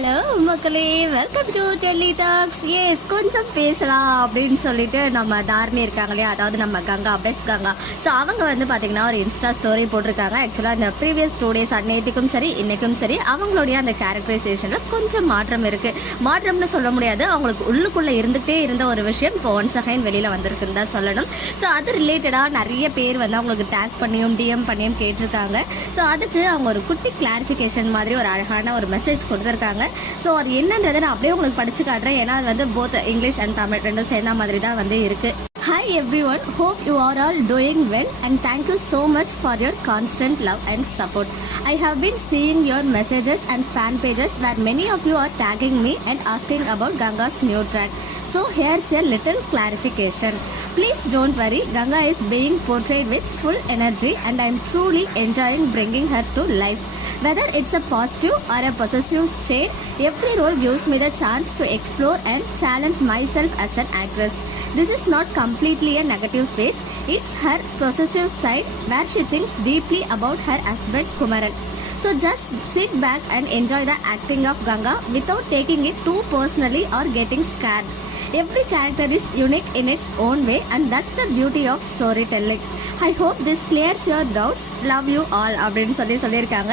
Hello மக்களே. Welcome to Delhi talks S கொஞ்சம் பேசலாம் அப்படின்னு சொல்லிட்டு நம்ம தாரணி இருக்காங்க இல்லையா? அதாவது நம்ம கங்கா பெஸ் கங்கா. ஸோ அவங்க வந்து பார்த்தீங்கன்னா ஒரு இன்ஸ்டா ஸ்டோரி போட்டிருக்காங்க. ஆக்சுவலாக இந்த ப்ரீவியஸ் டூ டேஸ் அன்னைத்துக்கும் சரி இன்னைக்கும் சரி அவங்களுடைய அந்த கேரக்டரைசேஷனில் கொஞ்சம் மாற்றம் இருக்குது மாற்றம்னு சொல்ல முடியாது. அவங்களுக்கு உள்ளுக்குள்ளே இருந்துகிட்டே இருந்த ஒரு விஷயம் இப்போ ஒன்ஸ் அகைன் வெளியில் வந்திருக்குன்னு தான் சொல்லணும். ஸோ அது ரிலேட்டடாக நிறைய பேர் வந்து அவங்களுக்கு டேக் பண்ணியும் டிஎம் பண்ணியும் கேட்டிருக்காங்க. ஸோ அதுக்கு அவங்க ஒரு குட்டி கிளாரிஃபிகேஷன் மாதிரி ஒரு அழகான ஒரு மெசேஜ் கொடுத்துருக்காங்க. ஸோ அது என்னன்றதை நான் அப்படியே உங்களுக்கு படிச்சு காட்டுறேன். ஏன்னா அது வந்து போத் இங்கிலீஷ் அண்ட் தமிழ் ரெண்டும் சேர்ந்த மாதிரி தான் வந்து இருக்கு. Hi everyone, hope you are all doing well and thank you so much for your constant love and support. I have been seeing your messages and fan pages where many of you are tagging me and asking about Ganga's new track. So here's a little clarification. Please don't worry, Ganga is being portrayed with full energy and I'm truly enjoying bringing her to life. Whether it's a positive or a possessive shade, every role gives me the chance to explore and challenge myself as an actress. This is not coming completely a negative phase, it's her possessive side where she thinks deeply about her husband Kumaran. So just sit back and enjoy the acting of Ganga without taking it too personally or getting scared. Every character is unique in its own way and that's the beauty of storytelling. I hope this clears your doubts love you all அப்படின்னு சொல்லி சொல்லியிருக்காங்க.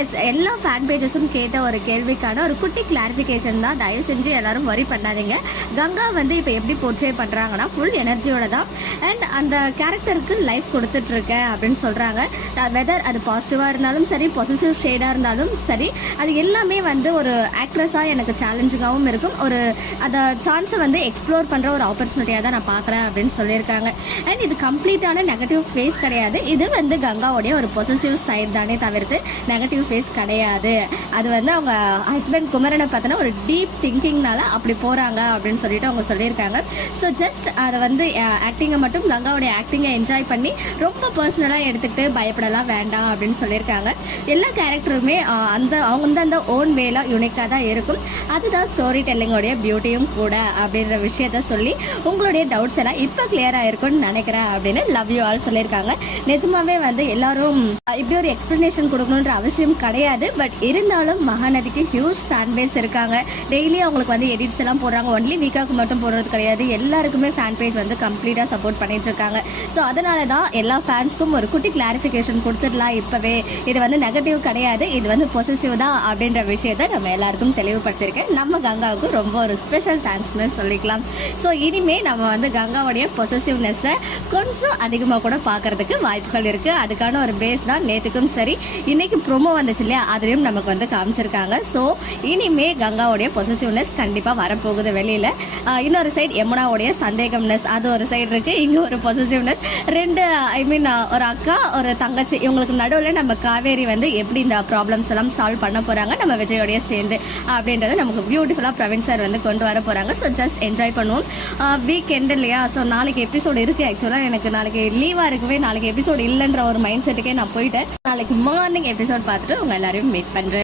S எல்லா fan பேஜஸும் கேட்ட ஒரு கேள்விக்கான ஒரு குட்டி clarification தான். தயவு செஞ்சு எல்லாரும் வரி பண்ணாதீங்க. கங்கா வந்து இப்போ எப்படி போர்ட்ரே பண்ணுறாங்கன்னா ஃபுல் எனர்ஜியோட தான். அண்ட் அந்த கேரக்டருக்கு லைஃப் கொடுத்துட்டு இருக்கேன் அப்படின்னு சொல்கிறாங்க வெதர் அது பாசிட்டிவாக இருந்தாலும் சரி பாசிட்டிவ் ஷேடாக இருந்தாலும் சரி அது எல்லாமே வந்து ஒரு ஆக்ட்ரஸாக எனக்கு சேலஞ்சிங்காகவும் இருக்கும். ஒரு அந்த சான்ஸை வந்து வந்து எக்ஸ்ப்ளோர் பண்ணுற ஒரு ஆப்பர்ச்சுனிட்டியாக தான் நான் பார்க்குறேன் அப்படின்னு சொல்லியிருக்காங்க. அண்ட் இது கம்ப்ளீட்டான நெகட்டிவ் ஃபேஸ் கிடையாது. இது வந்து கங்காவுடைய ஒரு பொசசிவ் சைட் தானே தவிர்த்து நெகட்டிவ் ஃபேஸ் கிடையாது. அது வந்து அவங்க ஹஸ்பண்ட் குமரனை பார்த்தோன்னா ஒரு டீப் திங்கிங்னால அப்படி போகிறாங்க அப்படின்னு சொல்லிட்டு அவங்க சொல்லியிருக்காங்க. ஸோ ஜஸ்ட் அதை வந்து ஆக்டிங்கை மட்டும் கங்காவுடைய ஆக்டிங்கை என்ஜாய் பண்ணி ரொம்ப பர்சனலாக எடுத்துக்கிட்டு பயப்படலாம் வேண்டாம் அப்படின்னு சொல்லியிருக்காங்க. எல்லா கேரக்டருமே அந்த அவங்க வந்து அந்த ஓன் வேல யூனிக்காக தான் இருக்கும். அதுதான் ஸ்டோரி டெல்லிங்கோடைய பியூட்டியும் கூட அப்படின்ற விஷயத்த சொல்லி உங்களுடைய டவுட்ஸ் எல்லாம் இப்போ கிளியர் ஆயிருக்கும்னு நினைக்கிறேன் அப்படின்னு லவ் யூ ஆல் சொல்லியிருக்காங்க. நிஜமாவே வந்து எல்லாரும் இப்படி ஒரு எக்ஸ்பிளனேஷன் கொடுக்கணுன்ற அவசியம் கிடையாது. பட் இருந்தாலும் மகாநதிக்கு ஹியூஜ் ஃபேன் பேஸ் இருக்காங்க. டெய்லி அவங்களுக்கு வந்து எடிட்ஸ் எல்லாம் போடுறாங்க. ஒன்லி வீக்காக்கு மட்டும் போடுறது கிடையாது. எல்லாருக்குமே ஃபேன் பேஜ் வந்து கம்ப்ளீட்டாக சப்போர்ட் பண்ணிட்டு இருக்காங்க. ஸோ அதனால தான் எல்லா ஃபேன்ஸ்க்கும் ஒரு குட்டி கிளாரிஃபிகேஷன் கொடுத்துடலாம் இப்போவே. இது வந்து நெகட்டிவ் கிடையாது. இது வந்து பொசிசிவ் தான் அப்படின்ற விஷயத்த நம்ம எல்லாருக்கும் தெளிவுபடுத்திருக்கேன் நம்ம கங்காவுக்கு ரொம்ப ஒரு ஸ்பெஷல் தேங்க்ஸ்னு சொல்லிக்கலாம். ஸோ இனிமே நம்ம வந்து கங்காவுடைய பொசசிவ்னஸை கொஞ்சம் அதிகமாக கூட பார்க்கறதுக்கு வாய்ப்புகள் இருக்கு. அதுக்கான ஒரு பேஸ் தான் நேத்துக்கும் சரி இன்னைக்கு ப்ரொமோ வந்துச்சு இல்லையா? அதுலேயும் நமக்கு வந்து காமிச்சிருக்காங்க. ஸோ இனிமே கங்காவுடைய பொசசிவ்னஸ் கண்டிப்பாக வரப்போகுது வெளியில. இன்னொரு சைடு யமுனாவுடைய சந்தேகம்னஸ் அது ஒரு சைடு இருக்கு. இங்கே ஒரு பொசசிவ்னஸ் ரெண்டு ஐ மீன் ஒரு அக்கா ஒரு தங்கச்சி. இவங்களுக்கு நடுவில் நம்ம காவேரி வந்து எப்படி இந்த ப்ராப்ளம்ஸ் எல்லாம் சால்வ் பண்ண போகிறாங்க நம்ம விஜயோடைய சேர்ந்து அப்படின்றத நமக்கு பியூட்டிஃபுல்லாக பிரவீன் சார் வந்து கொண்டு வர போகிறாங்க ஸோ ஜஸ்ட் என்ஜாய் பண்ணுவோம். வீக் எண்ட் இல்லையா? ஸோ நாளைக்கு எபிசோடு இருக்கு ஆக்சுவலாக எனக்கு நாளைக்கு லீவா இருக்கவே நாளைக்கு எபிசோடு இல்லைன்ற ஒரு மைண்ட் செட்டுக்கே நான் போயிட்டேன். நாளைக்கு மார்னிங் எபிசோட் பார்த்துட்டு உங்க எல்லாரையும் மீட் பண்றேன்.